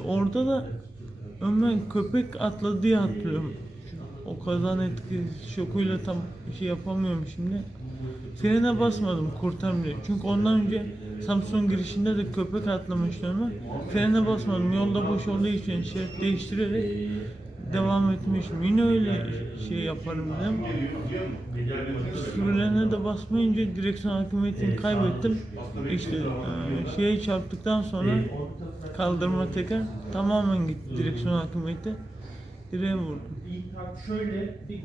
orada da Ömer köpek atladı diye hatırlıyorum. O kazan etki şokuyla tam şey yapamıyorum şimdi. Frene basmadım kurtarmıyor. Çünkü ondan önce Samsun girişinde de köpek atlamıştı Ömer. Frene basmadım. Yolda boş olduğu için şerit değiştirerek devam etmişim. Yine öyle şey yaparım dedim. Frene de basmayınca direksiyon hakimiyetini kaybettim. İşte e, şeye çarptıktan sonra kaldırma teker tamamen gitti direksiyon hakimiyeti. Direğe bak şöyle bir